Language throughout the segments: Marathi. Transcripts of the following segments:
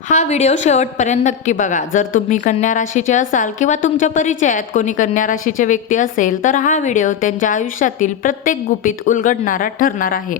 हा व्हिडिओ शेवटपर्यंत नक्की बघा. जर तुम्ही कन्या राशीचे असाल किंवा तुमच्या परिचयात कोणी कन्या राशीचे व्यक्ती असेल तर हा व्हिडिओ त्यांच्या आयुष्यातील प्रत्येक गुपित उलगडणारा ठरणार आहे.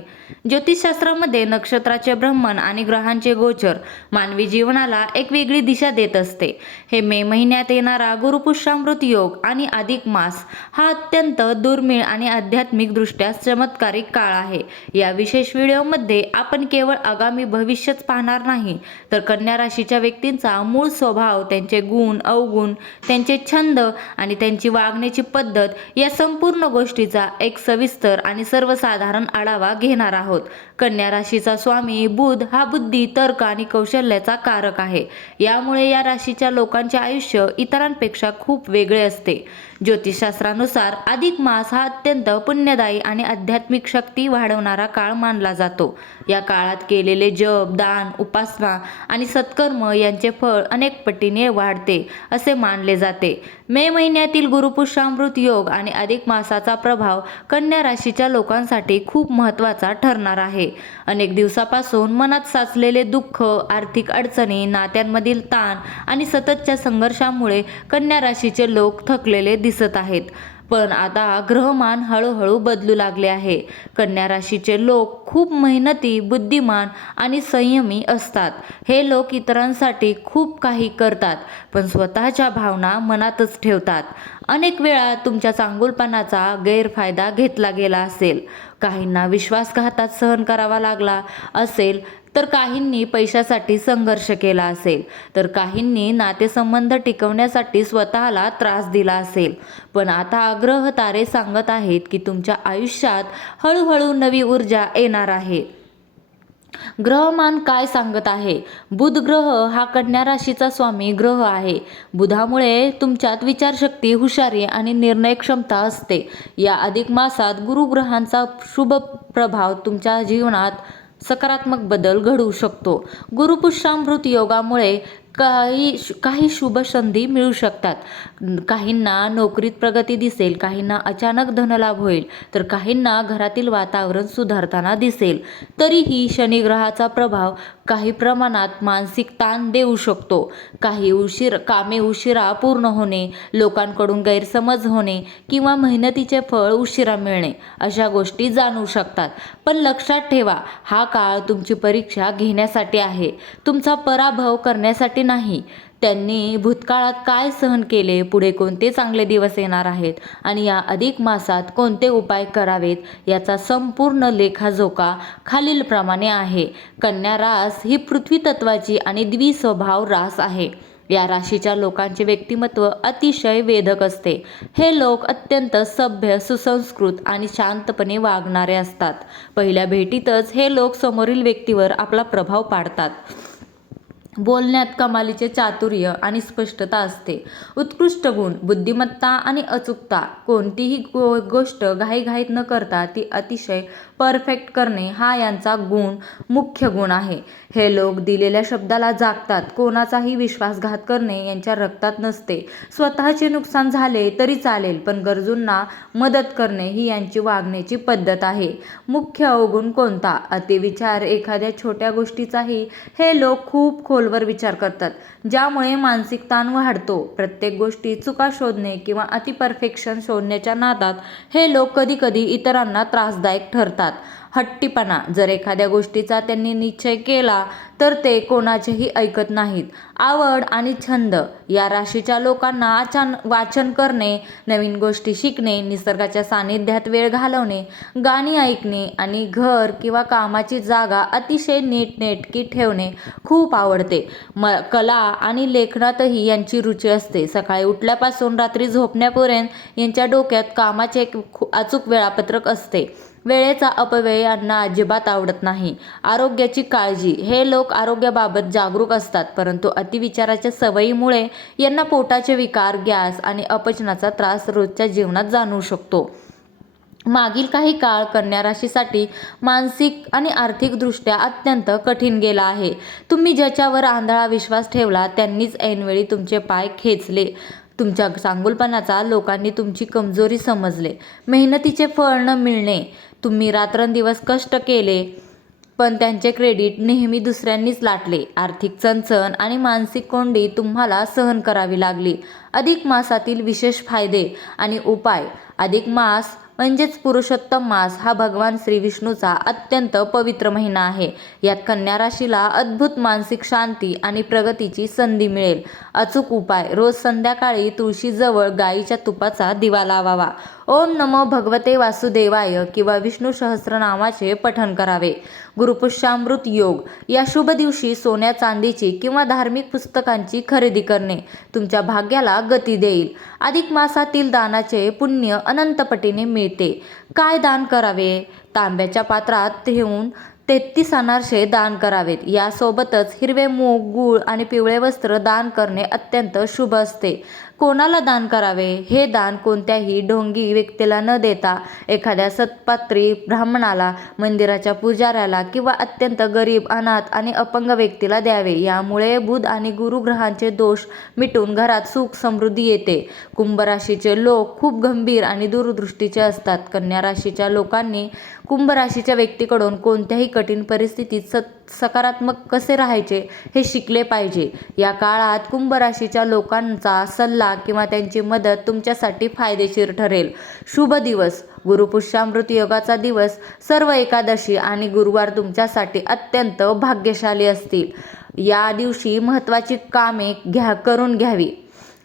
ज्योतिषशास्त्रामध्ये नक्षत्राचे भ्रमण आणि ग्रहांचे गोचर मानवी जीवनाला एक वेगळी दिशा देत असते. हे मे महिन्यात येणारा गुरुपुष्यामृत योग आणि अधिक मास हा अत्यंत दुर्मिळ आणि आध्यात्मिक दृष्ट्या चमत्कारिक काळ आहे. या विशेष व्हिडिओमध्ये आपण केवळ आगामी भविष्यच पाहणार नाही तर कन्या राशीच्या व्यक्तींचा मूळ स्वभाव, त्यांचे गुण अवगुण, त्यांचे छंद आणि त्यांची वागण्याची पद्धत या संपूर्ण गोष्टीचा एक सविस्तर आणि सर्वसाधारण आढावा घेणार आहोत. कन्या राशीचा स्वामी बुध हा बुद्धी, तर्क आणि कौशल्याचा कारक आहे. यामुळे या राशीच्या लोकांचे आयुष्य इतरांपेक्षा खूप वेगळे असते. ज्योतिषशास्त्रानुसार अधिक मास हा अत्यंत पुण्यदायी आणि आध्यात्मिक शक्ती वाढवणारा काळ मानला जातो. या काळात केलेले जप, दान, उपासना आणि सत्कर्म यांचे फळ अनेक पटीने वाढते असे मानले जाते. मे महिन्यातील गुरुपुष्यामृत योग आणि अधिक मासाचा प्रभाव कन्या राशीच्या लोकांसाठी खूप महत्त्वाचा ठरणार आहे. अनेक दिवसापासून मनात साचलेले दुःख, आर्थिक अडचणी, नात्यांमधील ताण आणि सततच्या संघर्षामुळे कन्या राशीचे लोक थकलेले दिसत आहेत. पण आता ग्रहमान हळूहळू बदलू लागले आहे. कन्या राशीचे लोक खूप मेहनती, बुद्धिमान आणि संयमी असतात. हे लोक इतरांसाठी खूप काही करतात पण स्वतःच्या भावना मनातच ठेवतात. अनेक वेळा तुमच्या चांगुलपणाचा गैरफायदा घेतला गेला असेल. काहींना विश्वासघातात सहन करावा लागला असेल तर काहींनी पैशासाठी संघर्ष केला असेल तर काहींनी नातेसंबंध टिकवण्यासाठी स्वतःला त्रास दिला असेल. पण आता ग्रह तारे सांगत आहेत की तुमच्या आयुष्यात हळूहळू नवी ऊर्जा येणार आहे. ग्रहमान काय सांगत आहे? बुध ग्रह हा कन्या राशीचा स्वामी ग्रह आहे. बुधामुळे तुमच्यात विचारशक्ती, हुशारी आणि निर्णय क्षमता असते. या अधिक मासात गुरुग्रहांचा शुभ प्रभाव तुमच्या जीवनात सकारात्मक बदल घडवू शकतो. गुरुपुष्यामृत योगामुळे काही शुभ संधी मिळू शकतात. काहींना नोकरीत प्रगती दिसेल, काहींना अचानक धनलाभ होईल तर काहींना घरातील वातावरण सुधारताना दिसेल. तरीही शनी ग्रहाचा प्रभाव काही प्रमाणात मानसिक ताण देऊ शकतो. काही कामे उशिरा पूर्ण होणे, लोकांकडून गैरसमज होणे किंवा मेहनतीचे फळ उशिरा मिळणे अशा गोष्टी जाणवू शकतात. पण लक्षात ठेवा, हा काळ तुमची परीक्षा घेण्यासाठी आहे, तुमचा पराभव करण्यासाठी नाही. त्यांनी भूतकाळात काय सहन केले, पुढे कोणते चांगले दिवस येणार आहेत आणि या अधिक मासात कोणते उपाय करावेत याचा संपूर्ण लेखाजोखा खालीलप्रमाणे आहे. कन्या रास ही पृथ्वी तत्वाची आणि द्विस्वभाव रास आहे. या राशीच्या लोकांचे व्यक्तिमत्व अतिशय वेधक असते. हे लोक अत्यंत सभ्य, सुसंस्कृत आणि शांतपणे वागणारे असतात. पहिल्या भेटीतच हे लोक समोरील व्यक्तीवर आपला प्रभाव पाडतात. बोलण्यात कमालीचे चातुर्य आणि स्पष्टता असते. उत्कृष्ट गुण, बुद्धिमत्ता आणि अचूकता. कोणतीही गोष्ट घाईघाईत न करता ती अतिशय परफेक्ट करणे हा यांचा मुख्य गुण आहे. हे लोक दिलेल्या शब्दाला जागतात. कोणाचाही विश्वासघात करणे यांच्या रक्तात नसते. स्वतःचे नुकसान झाले तरी चालेल पण गरजूंना मदत करणे ही यांची वागण्याची पद्धत आहे. मुख्य अवगुण कोणता? अतिविचार. एखाद्या छोट्या गोष्टीचाही हे लोक खूप खोलवर विचार करतात ज्यामुळे मानसिक ताण वाढतो. प्रत्येक गोष्टी चुका शोधणे किंवा अति परफेक्शन शोधण्याच्या नादात हे लोक कधीकधी इतरांना त्रासदायक ठरतात. हट्टीपणा. जर एखाद्या गोष्टीचा त्यांनी निश्चय केला तर ते कोणाचेही ऐकत नाहीत. आवड आणि छंद. या राशीच्या लोकांना वाचन करणे, नवीन गोष्टी शिकणे, निसर्गाच्या सानिध्यात वेळ घालवणे, गाणी ऐकणे आणि घर किंवा कामाची जागा अतिशय नीटनेटकी ठेवणे खूप आवडते. कला आणि लेखनातही यांची रुची असते. सकाळी उठल्यापासून रात्री झोपण्यापर्यंत यांच्या डोक्यात कामाचे एक अचूक वेळापत्रक असते. वेळेचा अपव्यय यांना अजिबात आवडत नाही. आरोग्याची काळजी. हे लोक आरोग्याबाबत जागरूक असतात परंतु अतिविचाराच्या सवयीमुळे यांना पोटाचे विकार, गॅस आणि अपचनाचा त्रास रोजच्या जीवनात जाणवू शकतो. मागील काही काळ कन्या राशीसाठी मानसिक आणि आर्थिकदृष्ट्या अत्यंत कठीण गेला आहे. तुम्ही ज्याच्यावर आंधळा विश्वास ठेवला त्यांनीच ऐनवेळी तुमचे पाय खेचले. तुमच्या चांगुलपणाचा लोकांनी तुमची कमजोरी समजले. मेहनतीचे फळ न मिळणे. तुम्ही रात्रंदिवस कष्ट केले पण त्यांचे क्रेडिट नेहमी दुसऱ्यांनीच लाटले. आर्थिक चणचण आणि मानसिक कोंडी तुम्हाला सहन करावी लागली. अधिक मासातील विशेष फायदे आणि उपाय. अधिक मास म्हणजेच पुरुषोत्तम मास हा भगवान श्री विष्णूचा अत्यंत पवित्र महिना आहे. यात कन्या राशीला अद्भुत मानसिक शांती आणि प्रगतीची संधी मिळेल. अचूक उपाय. रोज संध्याकाळी तुळशीजवळ गाईच्या तुपाचा दिवा लावावा. ओम नमो भगवते वासुदेवाय किंवा विष्णू सहस्रनामाचे पठण करावे. गुरुपुष्यामृत योग. या शुभ दिवशी सोन्या चांदीची किंवा धार्मिक पुस्तकांची खरेदी करणे तुमच्या भाग्याला गती देईल. अधिक मासातील दानाचे पुण्य अनंत पटीने मिळते. काय दान करावे? तांब्याच्या पात्रात ठेवून 33 अनारसे दान करावेत. यासोबतच हिरवे मूग, गूळ आणि पिवळे वस्त्र दान करणे अत्यंत शुभ असते. कोणाला दान करावे? हे दान कोणत्याही ढोंगी व्यक्तीला न देता एखाद्या सत्पात्री ब्राह्मणाला, मंदिराच्या पुजाऱ्याला किंवा अत्यंत गरीब, अनाथ आणि अपंग व्यक्तीला द्यावे. यामुळे बुध आणि गुरु ग्रहांचे दोष मिटून घरात सुख समृद्धी येते. कुंभ राशीचे लोक खूप गंभीर आणि दूरदृष्टीचे असतात. कन्या राशीच्या लोकांनी कुंभ राशीच्या व्यक्तीकडून कोणत्याही कठीण परिस्थितीत सकारात्मक कसे राहायचे हे शिकले पाहिजे. या काळात कुंभ राशीच्या लोकांचा सल्ला किंवा त्यांची मदत तुमच्यासाठी फायदेशीर ठरेल. शुभ दिवस. गुरुपुष्यामृत योगाचा दिवस. सर्व एकादशी आणि गुरुवार तुमच्यासाठी अत्यंत भाग्यशाली असतील. या दिवशी महत्त्वाची कामे करून घ्यावी.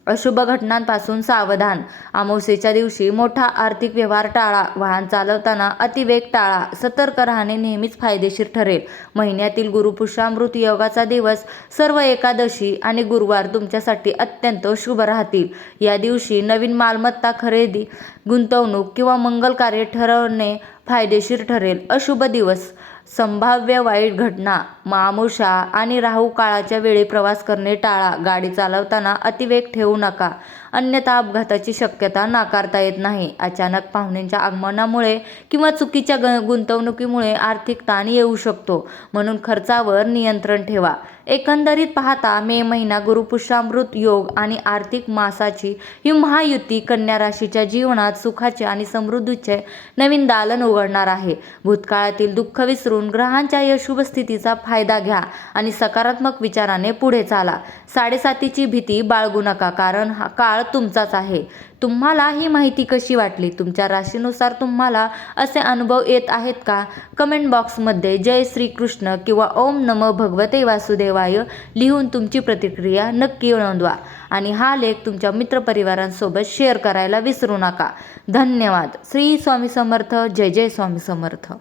अशुभ घटनांपासून सावधान. अमावस्येच्या दिवशी मोठा आर्थिक व्यवहार टाळा. वाहन चालवताना अतिवेग टाळा. सतर्क राहणे नेहमीच फायदेशीर ठरेल. महिन्यातील गुरुपुष्यामृत योगाचा दिवस, सर्व एकादशी आणि गुरुवार तुमच्यासाठी अत्यंत शुभ राहतील. या दिवशी नवीन मालमत्ता खरेदी, गुंतवणूक किंवा मंगल कार्य ठरवणे फायदेशीर ठरेल. अशुभ दिवस. संभाव्य वाईट घटना. अमावस्या आणि राहू काळाच्या वेळी प्रवास करणे टाळा. गाडी चालवताना अतिवेग ठेवू नका, अन्यथा अपघाताची शक्यता नाकारता येत नाही. अचानक पाहुण्यांच्या आगमनामुळे किंवा चुकीच्या गुंतवणुकीमुळे आर्थिक ताण येऊ शकतो, म्हणून खर्चावर नियंत्रण ठेवा. एकंदरीत पाहता मे महिना, गुरुपुष्यामृत योग आणि आर्थिक मासाची ही महायुती कन्या राशीच्या जीवनात सुखाचे आणि समृद्धीचे नवीन दालन उघडणार आहे. भूतकाळातील दुःख विसरून ग्रहांच्या या शुभ स्थितीचा फायदा घ्या आणि सकारात्मक विचाराने पुढे चाला. साडेसातीची भीती बाळगू नका, कारण हा काळ तुमचाच आहे. तुम्हाला ही माहिती कशी वाटली? तुमच्या राशीनुसार तुम्हाला असे अनुभव येत आहेत का? कमेंट बॉक्समध्ये जय श्री कृष्ण किंवा ओम नमो भगवते वासुदेवाय लिहून तुमची प्रतिक्रिया नक्की नोंदवा आणि हा लेख तुमच्या मित्रपरिवारांसोबत शेअर करायला विसरू नका. धन्यवाद. श्री स्वामी समर्थ. जय जय स्वामी समर्थ.